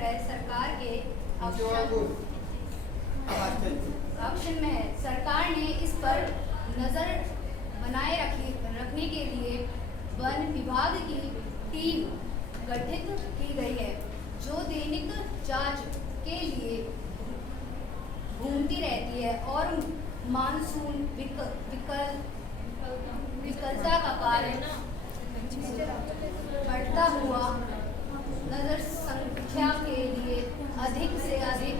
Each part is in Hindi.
तरह सरकार के ऑप्शन में है। सरकार ने इस पर नजर बनाए रखने के लिए वन विभाग की टीम गठित की गई है, जो दैनिक जांच के लिए घूमती रहती है और मानसून विकलता का कारण बढ़ता हुआ नजर संख्या के लिए अधिक से अधिक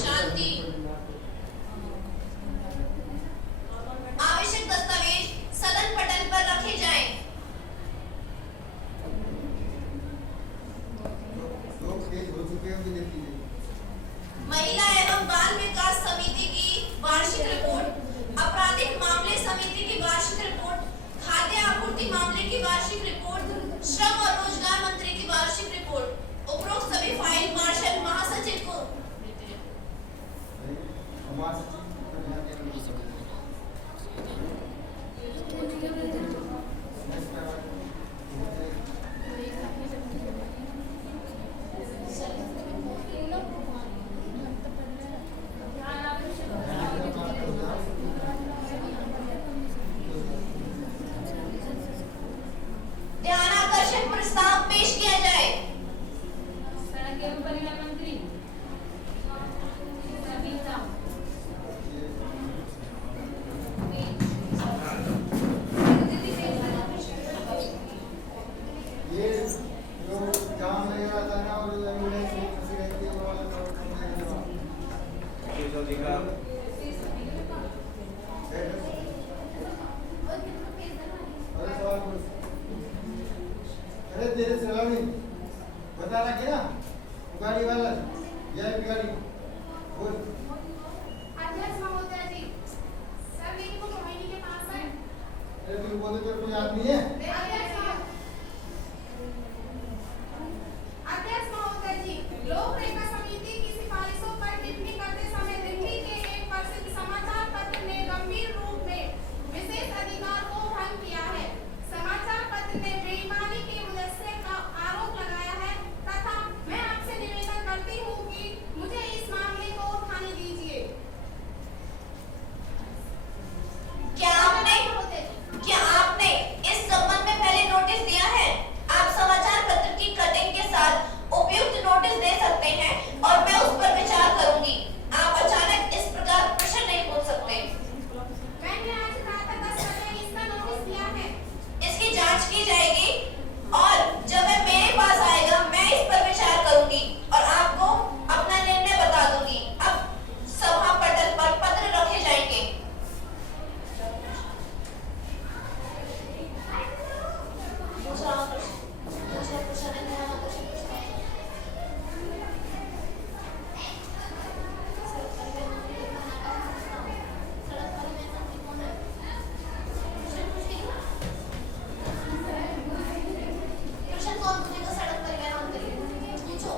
शांति। आवश्यक दस्तावेज सदन पटल पर रखे जाएं। महिला एवं बाल विकास समिति की वार्षिक रिपोर्ट, आपराधिक मामले समिति की वार्षिक रिपोर्ट, खाद्य आपूर्ति मामले की वार्षिक रिपोर्ट, श्रम और रोजगार मंत्री की वार्षिक रिपोर्ट, उपरोक्त सभी फाइल मार्शल महासचिव को ध्यानाकर्षण प्रस्ताव पेश किया जाए। सड़क एवं परिवहन मंत्री सविता ये जो काम नहीं रहा था ना और एम्बुलेंस में फंसी रहती है वो वाला काम नहीं हुआ। अरे सवाल पूछ। अरे तेरे सलामी बता रहा क्या गाड़ी वाला ये गाड़ी बोल। अध्यक्ष महोदय जी, सर मेरी को मोहिनी के पास है। अरे तू बोले तो कोई आदमी है? अध्यक्ष महोदय जी, लोक लेखा समिति की सिफारिशों पर टिप्पणी करते समय दिल्ली के एक प्रसिद्ध समाचार पत्र ने गंभीर रूप में विशेष अधिकार को भंग किया है। समाचार पत्र ने बेईमानी के मुजस्से का आरोप लगाया है तथा मैं आपसे निवेदन करती हूँ कि मुझे इस मामले को उठाने दीजिए। क्या आपने इस संबंध में पहले नोटिस दिया है? आप समाचार पत्र की कटिंग के साथ उपयुक्त नोटिस दे सकते हैं और मैं उस पर विचार करूंगी। आप अचानक इस प्रकार प्रश्न नहीं पूछ सकते। मैंने आज प्रातः 10 बजे इसका नोटिस दिया है। इसकी जांच की जाएगी और जब वह मेरे पास आएगा मैं इस पर विचार करूंगी और आपको अपना निर्णय बता दूंगी। अब सभा पटल पर पत्र रखे जाएंगे। प्रश्न कौन पूछेगा? सड़क परिवहन मंत्री पूछो।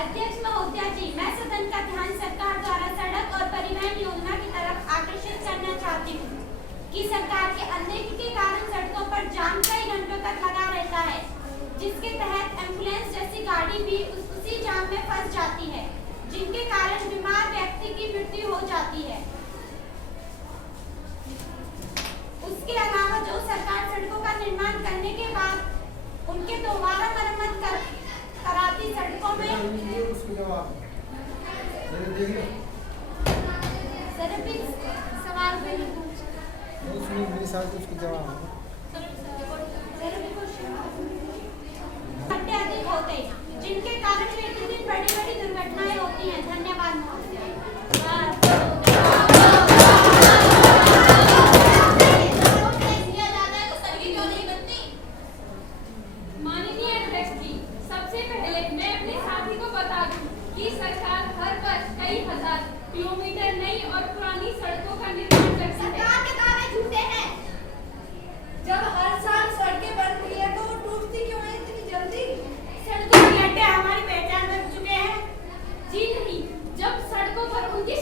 अध्यक्ष महोदया जी, मैं सदन का ध्यान सरकार द्वारा सड़क और परिवहन योजना की तरफ आकर्षित करना चाहती हूँ कि सरकार के अनदेखी के कारण सड़कों पर जाम कई घंटों तक लगा रहता है, जिसके तहत एम्बुलेंस जैसी गाड़ी भी उसी जाम में फंस जाती है, जिनके कारण बीमार व्यक्ति की मृत्यु हो जाती है। उसके अलावा जो सरकार सड़कों का निर्माण करने के बाद उनके दोबारा मरम्मत कराती सड़कों में उसको जवाब मेरे देख लो। सर अभी सवाल पे उसमें मेरे साथ उसको जवाब खड्डे अधिक होते हैं, जिनके कारण प्रतिदिन बड़ी बड़ी दुर्घटनाएं होती हैं। धन्यवाद महोदय। माननीय अध्यक्ष जी, सबसे पहले मैं अपने साथी को बता दूं कि सरकार हर वर्ष कई हजार किलोमीटर नई और पुरानी सड़कों का निर्माण करती है। सरकार के दावे झूठे हैं। जब हर साल सड़कें बन रही है तो वो टूटती क्यों है इतनी जल्दी? सड़कों के गड्ढे हमारी पहचान बन चुके हैं। जी नहीं, जब सड़कों पर उनकी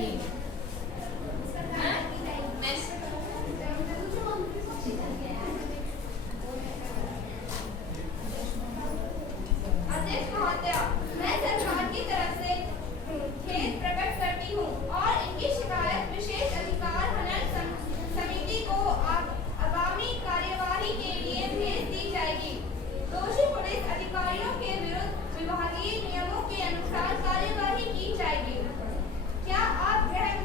नहीं। अध्यक्ष महोदय, मैं सरकार की तरफ से खेद प्रकट करती हूँ और इनकी शिकायत विशेष अधिकार हनन समिति को आगामी कार्यवाही के लिए भेज दी जाएगी। दोषी पुलिस अधिकारियों के विरुद्ध विभागीय नियमों के अनुसार कार्यवाही की जाएगी। क्या आप गृह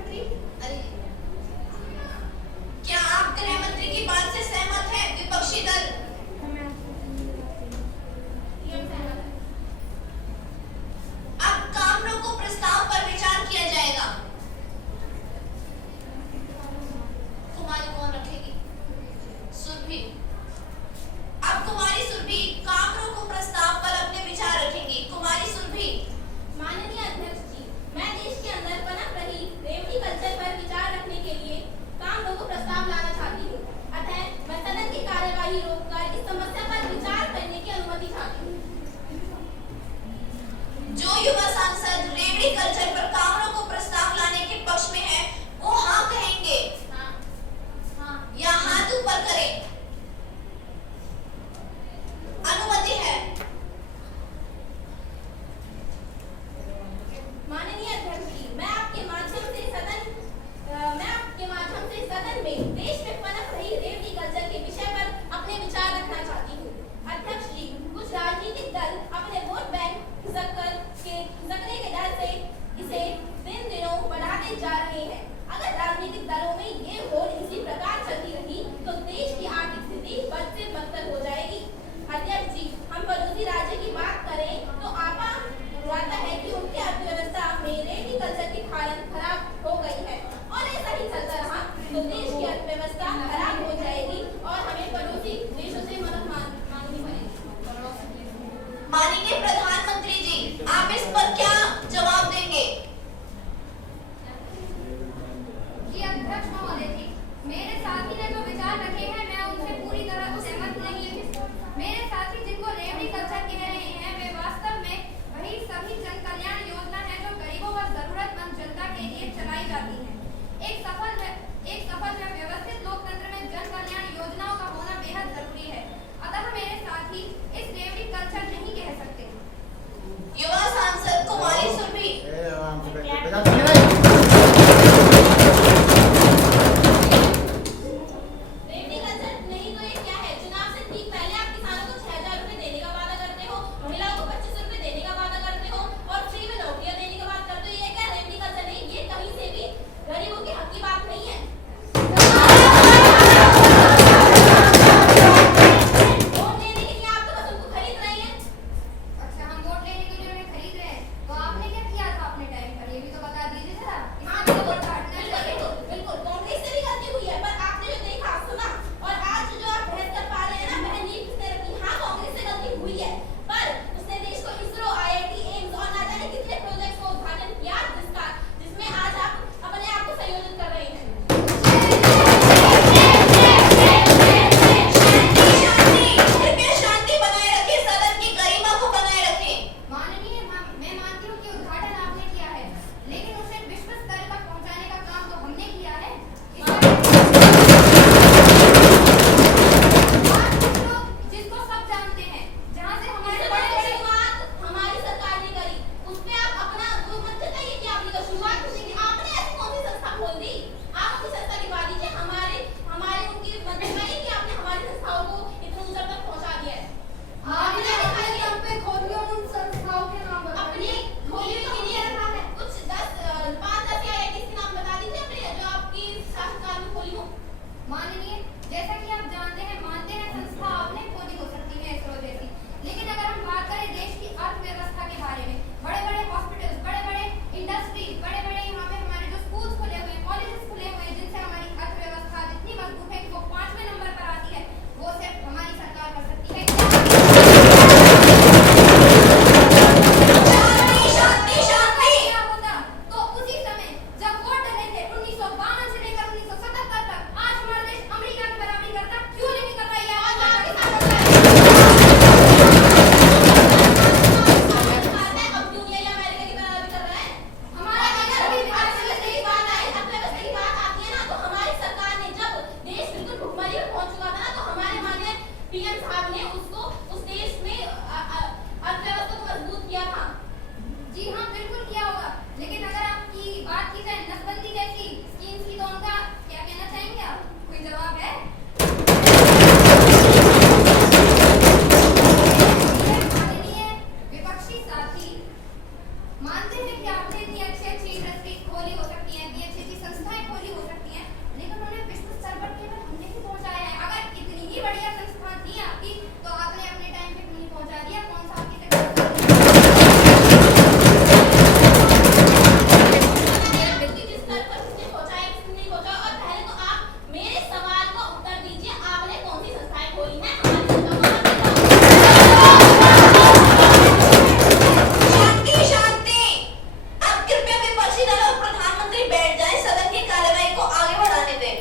विपक्षी दल और प्रधानमंत्री बैठ जाएं, सदन की कार्यवाही को आगे बढ़ाने दें।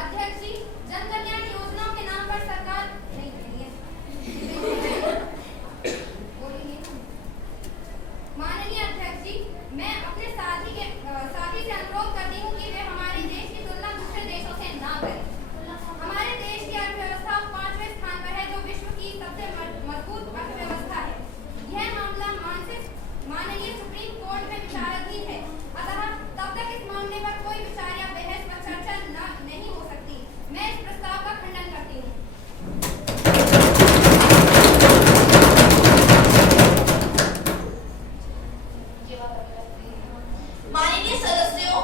अध्यक्ष जी, जन कल्याण योजनाओं के नाम पर सरकार माननीय अध्यक्ष जी, मैं अपने साथी से अनुरोध करती हूँ कि वे हमारे देश की तुलना दूसरे देशों से ना करें। हमारे देश की अर्थव्यवस्था 5वें स्थान पर है, जो विश्व की सबसे मजबूत अर्थव्यवस्था है। यह मामला माननीय सुप्रीम कोर्ट में विचाराधीन है, अतः तब तक इस मामले पर कोई विचार या बहस व चर्चा नहीं हो सकती। मैं इस प्रस्ताव का खंडन करती हूँ। माननीय सदस्यों,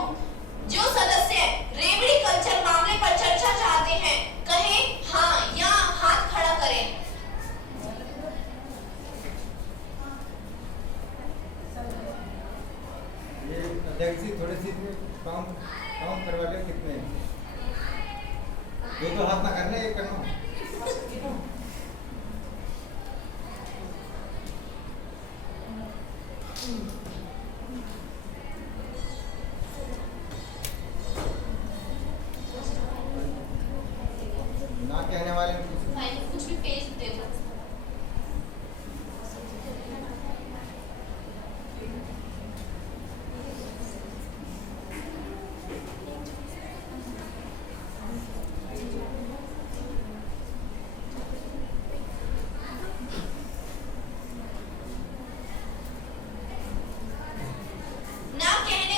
जो सदस्य रेवड़ी कल्चर मामले पर चर्चा चाहते हैं, कहें हाँ या हाथ खड़ा करें। ये अध्यक्ष जी थोड़ी सी काउंट करवा ले कितने हैं। दो हाथ ना करना, एक करना। ना कहने वाले कुछ भी पेज दे दो। ना कहने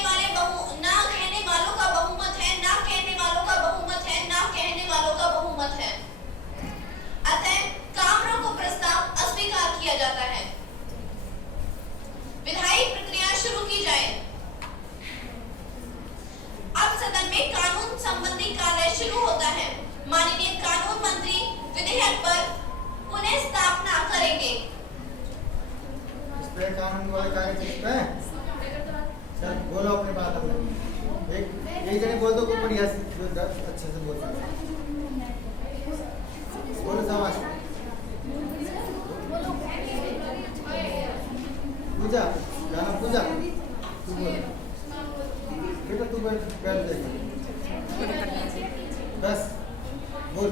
वालों का बहुमत है, ना कहने वालों का बहुमत है, ना कहने वालों का बहुमत है। अतः कामरों को प्रस्ताव अस्वीकार किया जाता है। विधायी प्रक्रिया शुरू की जाए। अब सदन में कानून संबंधी कार्य शुरू होता है। माननीय कानून मंत्री विधेयक पर पुनः स्थापना करेंगे। इस पे कानून वाले कार्य किस पे? चल बोलो अपनी बात अपने। एक जने बोल दो, कोई बढ़िया अच्छे से बोल। बोलो शाबाश। पूजा, गाना पूजा। तू बोल। बेटा तू बैठ जाएगा। बस बोल।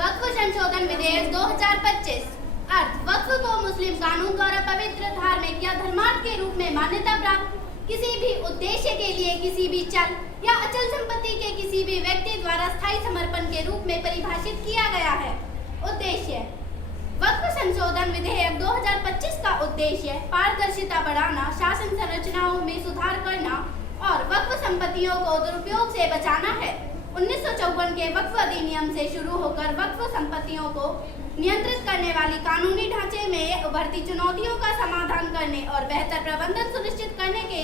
वक्फ संशोधन विधेयक 2025 अर्थ वक्फ को मुस्लिम कानून द्वारा पवित्र, धार्मिक या धर्मार्थ के रूप में मान्यता प्राप्त किसी भी उद्देश्य के लिए किसी भी चल या अचल संपत्ति के किसी भी व्यक्ति द्वारा स्थायी समर्पण के रूप में परिभाषित किया गया है। उद्देश्य: वक्फ संशोधन विधेयक 2025 का उद्देश्य पारदर्शिता बढ़ाना, शासन संरचनाओं में सुधार करना और वक्फ संपत्तियों को दुरुपयोग से बचाना है। 1954 के वक्फ अधिनियम से शुरू होकर वक्फ संपत्तियों को नियंत्रित करने वाली कानूनी ढांचे में उभरती चुनौतियों का समाधान करने और बेहतर प्रबंधन सुनिश्चित करने के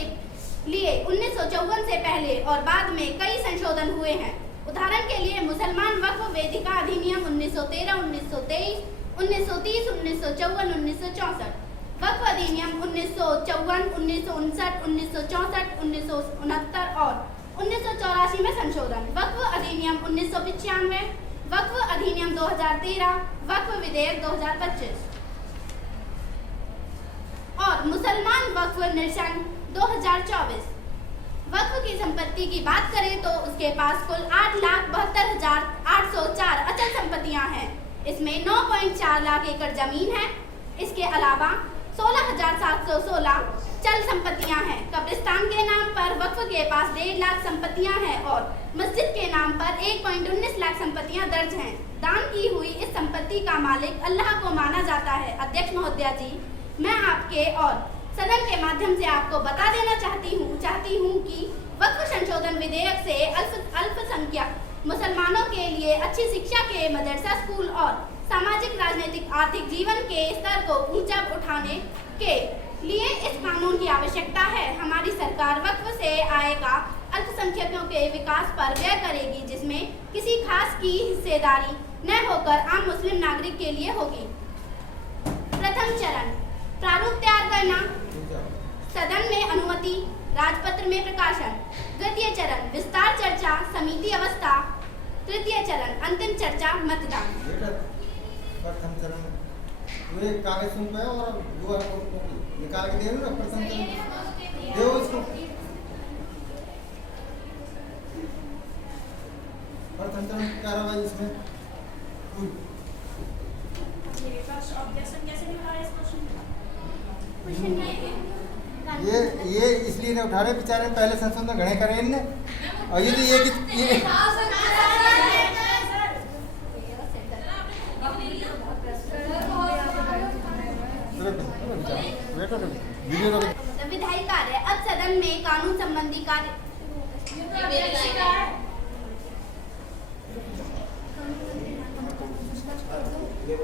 लिए 1954 से पहले और बाद में कई संशोधन हुए हैं। उदाहरण के लिए मुसलमान वक्फ वेदिका अधिनियम 1913, 1923, 1930, 1954, 1964, वक्फ अधिनियम 1954, 1959, 1964, 1969 और 1984 में संशोधन, वक्फ अधिनियम 1995, वक्फ अधिनियम 2013, वक्फ विधेयक 2025 और मुसलमान वक्फ निर्देशन 2024। वक्फ की संपत्ति की बात करें तो उसके पास कुल 8,72,804 अचल संपत्तियां हैं। इसमें 9.4 लाख एकड़ जमीन है। इसके अलावा 16,716 चल संपत्तियां हैं। कब्रिस्तान के नाम पर वक्फ के पास 1.5 लाख संपत्तियां हैं और मस्जिद के नाम पर 1.19 लाख संपत्तियां दर्ज हैं। दान की हुई इस संपत्ति का मालिक अल्लाह को माना जाता है। अध्यक्ष महोदया जी, मैं आपके और सदन के माध्यम से आपको बता देना चाहती हूँ कि वक्फ संशोधन विधेयक से अल्पसंख्यक मुसलमानों के लिए अच्छी शिक्षा के मदरसा, स्कूल और सामाजिक, राजनीतिक, आर्थिक जीवन के स्तर को ऊंचा उठाने के लिए इस कानून की आवश्यकता है। हमारी सरकार वक्फ से आय का अल्पसंख्यकों के विकास पर व्यय करेगी, जिसमें किसी खास की हिस्सेदारी न होकर आम मुस्लिम नागरिक के लिए होगी। प्रथम चरण प्रारूप तैयार करना, सदन में अनुमति, राजपत्र में प्रकाशन। द्वितीय चरण विस्तार चर्चा, समिति अवस्था, तृतीय चरण अंतिम चर्चा मतदान। बेटा प्रथम चरण तू एक कागज सुन पे और जो है वो निकाल के दे दो ना प्रथम चरण दो इसको प्रथम चरण की कार्रवाई इसमें ये इसलिए नहीं उठा रहे बेचारे पहले संशोधन घणे करे इनने और ये वीडियो विधायी कार्य। अब सदन में कानून संबंधी कार्य ये